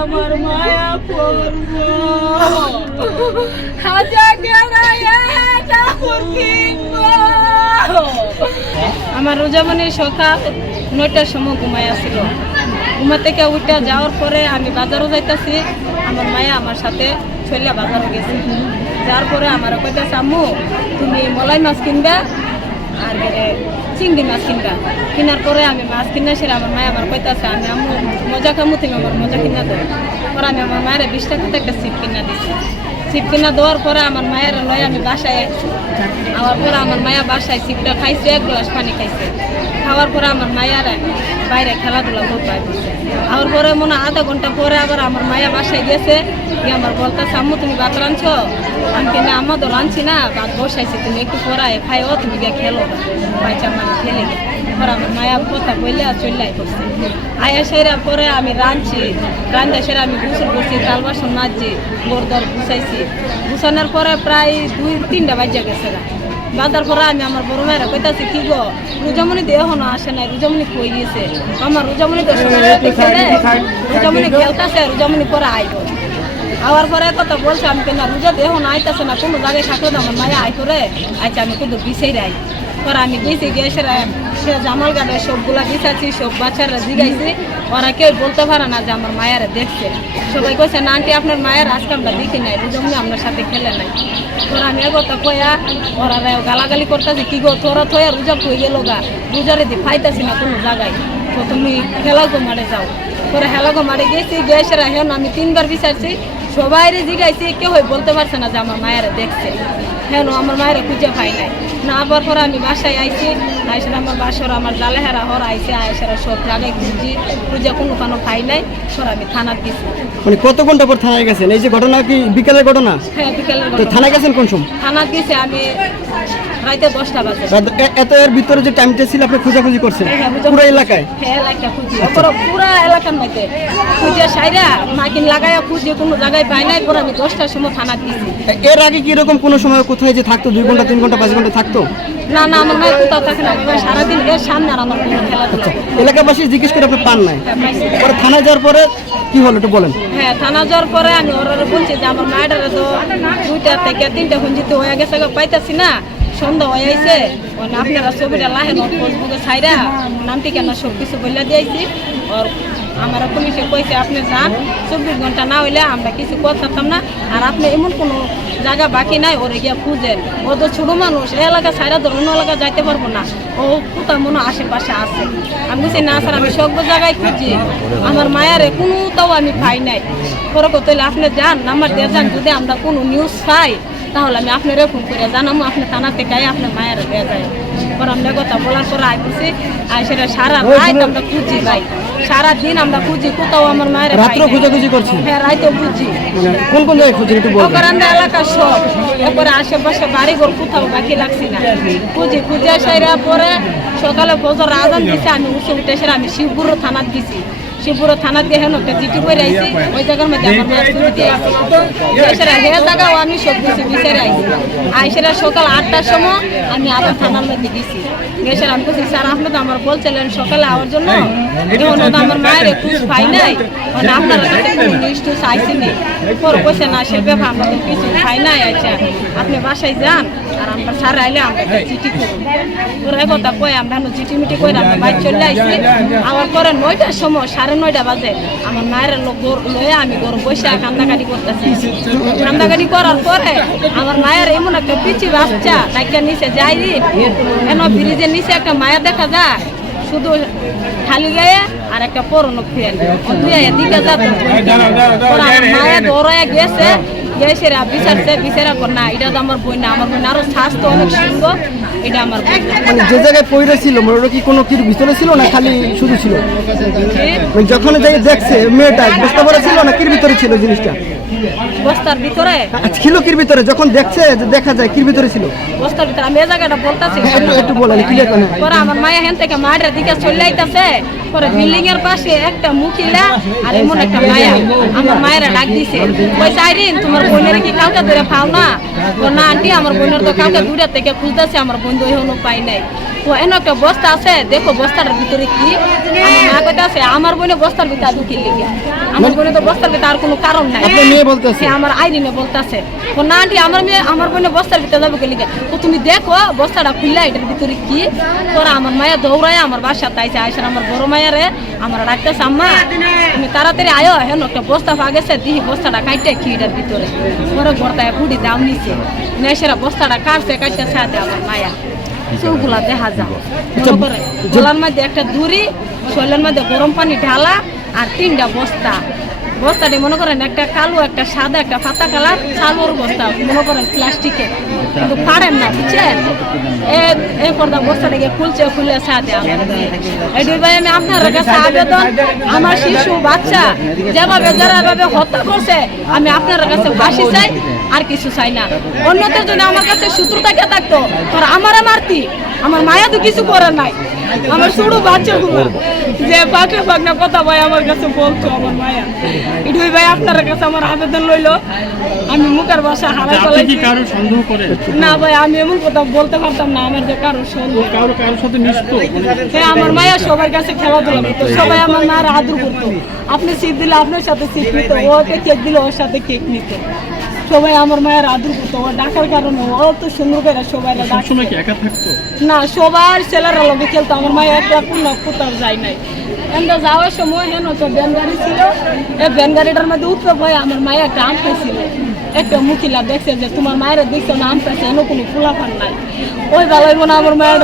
আমার মায়া পড়ব। হাজা আমার রোজামণি সকাল নয়টার সময় ঘুমাই ঘুমা থেকে উঠে যাওয়ার পরে আমি বাজারও যাইতাছি। আমার মায়া আমার সাথে চলিয়া বাজারও গেছে। যার পরে আমার কইতাছে, আম্মু, তুমি মলাই মাছ কিনবা আর চিংড়ি মাছ কিনবা। কেনার পরে আমি মাছ কিনা সেটা আমার মায়া আমার কইতাছে, আমি আমার মজা খামু, তুমি আমার মজা কিনা দেয় পরে আমি আমার মায়ের বিশ টাকাতে একটা সিপ কিনা দিছি। সিপ কিনা দেওয়ার পরে আমার মায়ের লয় আমি বাসায় আমার পরে আমার মায়া বাসায় সিপটা খাইছে, এক গ্লাস পানি খাইছে। খাওয়ার পরে আমার মায়ার বাইরে খেলাধুলা করতে আমার পরে মনে আধা ঘণ্টা পরে আবার আমার মায়া বাসায় গেছে। গিয়ে আমার বলতেছে, আম্মু, তুমি ভাত রাঁধছো? আমি কিনা আম্মা তো রাঁধছি না, ভাত বসাইছি। তুমি একটু পরায় খাইও, তুমি গিয়ে খেলো। বাইচা মানে খেলে পরে আমার মায়া কথা বললে আর চললাই করছে। আয়া সেরা পরে আমি রাঁধছি। রাঁধা সেরা আমি গুছল করছি, তাল বাসন মাজছি গোরদর গুছাইছি। গুছানোর পরে প্রায় দুই, তিনটা বাজে গেছে। বাজার পরে আমি আমার বড় ভাইরা কইতাছি, কি গো, রুজামণি দিয়ে এখনও আসে নাই, রুজামণি কই গিয়েছে আমার রুজামনি তো রুজামণি খেলতেছে রুজামণি পরে আইব। আবার পরে কথা বলছে, আমি কেন রোজা দেহ না আইতাছে না, কোনো জায়গায় থাকলে আমার মায়া আইতো রে আচ্ছা আমি কিন্তু বিষেই রাই। পরে আমি গেছি, গিয়ে সে জামাল গাড়ে সবগুলা বিছাচ্ছি সব বাচ্চারা জিগাইছি, ওরা কেউ বলতে পারে না যে আমার মায়েরা দেখছে। সবাই কইছে, না আন্টি, আপনার মায়ের আজকে আমরা দেখি নাই রুজমনি আপনার সাথে খেলে নাই। তোরা আমি কথা কয়া ওরা গালাগালি করতেছে, কি গো, তোরা তো রোজা কই গেল গা? রোজারে দি ফাইতাছি না কোনো জায়গায়। তো তুমি খেলা গো মারে যাও। পরে হেলা গো মারে গেছি গ্যাসের হেন আমি তিনবার বিচারছি সবাই জিগাইছি কেউ বলতে পারছে না যে আমার মায়েরা দেখছে। হ্যাঁ আমার মায়েরা খুঁজে পাই নাই। না, আবার পরে আমি বাসায় আইছি। আইসার আমার বাসর আমার জালেহারা হর আইসে আইসারা সব জায়গায় খুঁজি খুঁজে কোনো কোনো পাই নাই পরে আমি থানার গেছি মানে কত ঘণ্টা পর থানায় গেছেন? এই যে ঘটনা কি বিকেলের ঘটনা? হ্যাঁ বিকেলের তো। থানায় গেছেন কোন সময়? থানার গেছি আমি রাইতে দশটা বাজে। এত এর ভিতরে যে টাইমটা ছিল আপনি খোঁজাখুঁজি করছেন? হ্যাঁ, পুরো এলাকায়? হ্যাঁ এলাকা খুঁজি। পুরা এলাকার মধ্যে। খুঁজে সাইরা মাকিন লাগাইয়া খুঁজে কোনো জায়গায় পাই নাই পরে আমি দশটার সময় থানা দিয়েছি এর আগে কি এরকম কোনো সময় কোথায় যে থাকতো দুই ঘণ্টা তিন ঘণ্টা পাঁচ ঘণ্টা থাকতো? না না আমার মায়ের কোথাও থাকে না। সারাদিন এর সামনে আর আমার কোনো খেলাধুলা এলাকাবাসী জিজ্ঞেস করে আপনি পান নাই। পরে থানায় যাওয়ার পরে কি হলো একটু বলেন। হ্যাঁ থানা যাওয়ার পরে আমি ওরা বলছি যে আমার মায়ের তো দুইটা থেকে তিনটা খুঁজিতে হয়ে গেছে পাইতাছি না সন্ধ্যা হয়ে আইছে। আপনারা ছবিটা লাহেন ওর ফেসবুকে ছাইরা নাম ঠিকানা সব কিছু বলে দিয়েছি। ওর আমার পুলিশে কইছে আপনি যান চব্বিশ ঘণ্টা না হইলে আমরা কিছু করতাম না। আর আপনি এমন কোনো জায়গা বাকি নাই, ওরে গিয়া খুঁজেন। ও তো ছোট মানুষ এলাকা ছাড়া তো অন্য এলাকা যাইতে পারব না। ও কোথাও মনে আশেপাশে আছে। আমি বলছি, না স্যার, আমি সব জায়গায় খুঁজি। আমার মায়ারে কোনো তাও আমি পাই নাই। পরে কত আপনি যান, নাম্বার দিয়ে যান, যদি আমরা কোনো নিউজ পাই, তাহলে আমি আপনারে ফোন করে জানাব আপনি থানা থেকে আপনার মায়ের দেওয়া যায় পরে আমরা কথা বলার পরে আই বলছি আর সেটা সারা রাত আমরা খুঁজি ভাই। সারা দিন আমরা খুঁজি কোথাও আমার মায়ের রাত্রেও খোঁজাখুঁজি করছেন হ্যাঁ খুঁজি। মানে কোন কোন জায়গায় খুঁজছেন একটু বলবেন? অপরান্ধ এলাকা সব। এরপরে আশেপাশে বাড়ি ঘর কোথাও বাকি লাগছে না। খুঁজি পরে সকালে ফজর আজান দিছে আমি উঠে আমি শিবপুর থানা দিছি। শিবপুর থানাত দিয়ে হেন একটা চিঠি করে আইছি ওই জায়গার মধ্যে আমার মায়ের ছবি দিয়ে আইছি সেরা হে জায়গাও আমি সব কিছু বিচারে আইছি। আইসেরা সকাল আটটার সময় আমি আবার থানার মধ্যে গেছি। গেছে আমি বলছি স্যার আপনি তো আমার বলছিলেন সকালে আওয়ার জন্য। এখন তো আমার মায়ের একটু পাই নাই। মানে আপনারা কাছে কোনো নিউজ টুজ আইসেনি পরে কইছে না সে ব্যাপার আমরা তো কিছু খাই নাই আচ্ছা। আপনি বাসায় যান আর আমরা স্যার আইলে আমরা একটা চিঠি করুন এই কথা কই আমরা চিঠি মিটি করে আমরা বাইর চলে আইসি আমার পরে নয়টার সময় সাড়ে নয়টা বাজে। আমার মায়ের লোক লয়ে আমি গরু বসে কান্দাকাটি করতেছি। কান্দাকাটি করার পরে আমার মায়ের এমন একটা পিচি বাচ্চা ডাক্তার নিচে যাই কেন ব্রিজের নিচে একটা মায়া দেখা যায়? শুধু খালি গায়ে আর একটা পরনো ফেল দিকে যাচ্ছে মায়া দৌড়ায় গেছে। গেছে রা বিচারছে বিচারা কর না এটা তো আমার বই না আমার বই না। স্বাস্থ্য অনেক সুন্দর এটা আমার মানে যে জায়গায় পইরে ছিল ওটা কি কোনো কির ভিতরে ছিল না খালি শুধু ছিল? যখন যাই দেখছে মেয়েটা বুঝতে পারে ছিল না কির ভিতরে ছিল জিনিসটা? বস্তার ভিতরে? ছিল কির ভিতরে? যখন দেখছে যে দেখা যায় কির ভিতরে ছিল? বস্তার ভিতরে আমি জায়গাটা বলতেছি। একটু একটু বলেন ক্লিয়ার করেন পরে আমার মায়া হেন থেকে মায়ের দিকে চলে আইতাছে পরে বিল্ডিং এর পাশে একটা মুখিলা আর এমন একটা মায়া। আমার মায়েরা ডাক দিছে ওই সাইরিন তোমার বোনের কি কাউকে ধরে পাও না? না, আন্টি, আমার বোনের তো কাউকে দূরে থেকে খুঁজতেছে, আমার বোন তো এখনও পাই নাই। এন একটা বস্তা আছে দেখো বস্তাটার ভিতরে কি? আমার মা কইতে আছে আমার বোনে বস্তার ভিতরে ঢুকিয়ে লেগে। আমার বোনে তো বস্তার ভিতরে আর কোনো কারণ নাই। আপনার মেয়ে বলতেছে। সে আমার আইরিনে বলতেছে। ও না আন্টি আমার মেয়ে আমার বোনে বস্তার ভিতরে যাবে কে লিগে? তো তুমি দেখো বস্তাটা খুললা এটার ভিতরে কি? তোরা আমার মায়া দৌড়ায় আমার বাসা তাইছে আইসার আমার বড় মায়ারে আমার ডাকতেছে আম্মা তুমি তাড়াতাড়ি আয়ো হেন একটা বস্তা পাগেছে দিহি বস্তাটা কাইটে কি এটার ভিতরে? পরে গড়তায় বুড়ি দাম নিছে। নেসেরা বস্তাটা কাটছে কাটতে সাথে আমার মায়া। করে গলার মধ্যে একটা মধ্যে গরম পানি ঢালা আর তিনটা বস্তা। বস্তাটি মনে করেন একটা কালো একটা সাদা একটা পাতা কালার বস্তা মনে করেন প্লাস্টিকের। কিন্তু পারেন না বুঝছেন? এ- এই পর্দা বস্তাটাকে খুলছে খুলে সাথে ভাই আমি আপনার কাছে আবেদন আমার শিশু বাচ্চা যেভাবে যারা এভাবে হত্যা করছে আমি আপনার কাছে ফাঁসি চাই। আর কিছু চাই না। অন্যদের জন্য আমার কাছে শত্রুতা কে থাকতো। তোর আমারে মারতি। আমার মায়া তো কিছু করে নাই। আমার ছোট বাচ্চা যে পাকলে পাকনা কথা ভাই আমার কাছে বলতো আমার মায়া। এটুই ভাই আপনার কাছে আমার আবেদন লইলো আমি মুখের ভাষা হারা ফেলাইছি। কারও সন্দেহ না ভাই আমি এমন কথা বলতে পারতাম না আমার যে কারও সন্দেহ। কারও কারোর সাথে মিশত? হ্যাঁ আমার মায়া সবার কাছে খেলাধুলা করতো সবাই আমার মায়ের আদর করতো। আপনি সিট দিলে আপনার সাথে সিট নিত ওকে কেক দিলে ওর সাথে কেক নিত। সবাই আমার মায়ের আদর করতো ও ডাকার কারণে ও তো সুন্দর করে সবাই ডাক সবসময় কি একা থাকতো? না সবার ছেলেরা লগে খেলতো আমার মায়ের একটা কোনো কোথাও যায় নাই। এমনি যাওয়ার সময় হেন তো ভ্যান গাড়ি ছিল এই ভ্যান গাড়িটার মধ্যে উঠতে ভয় আমার মায়ের একটা আম পেয়েছিল। একটা মুখিলা দেখছে যে তোমার মায়ের দেখছে না আম পেয়েছে এনে কোনো ফুলাফান নাই। ওই বেলায় মনে আমার মায়ের।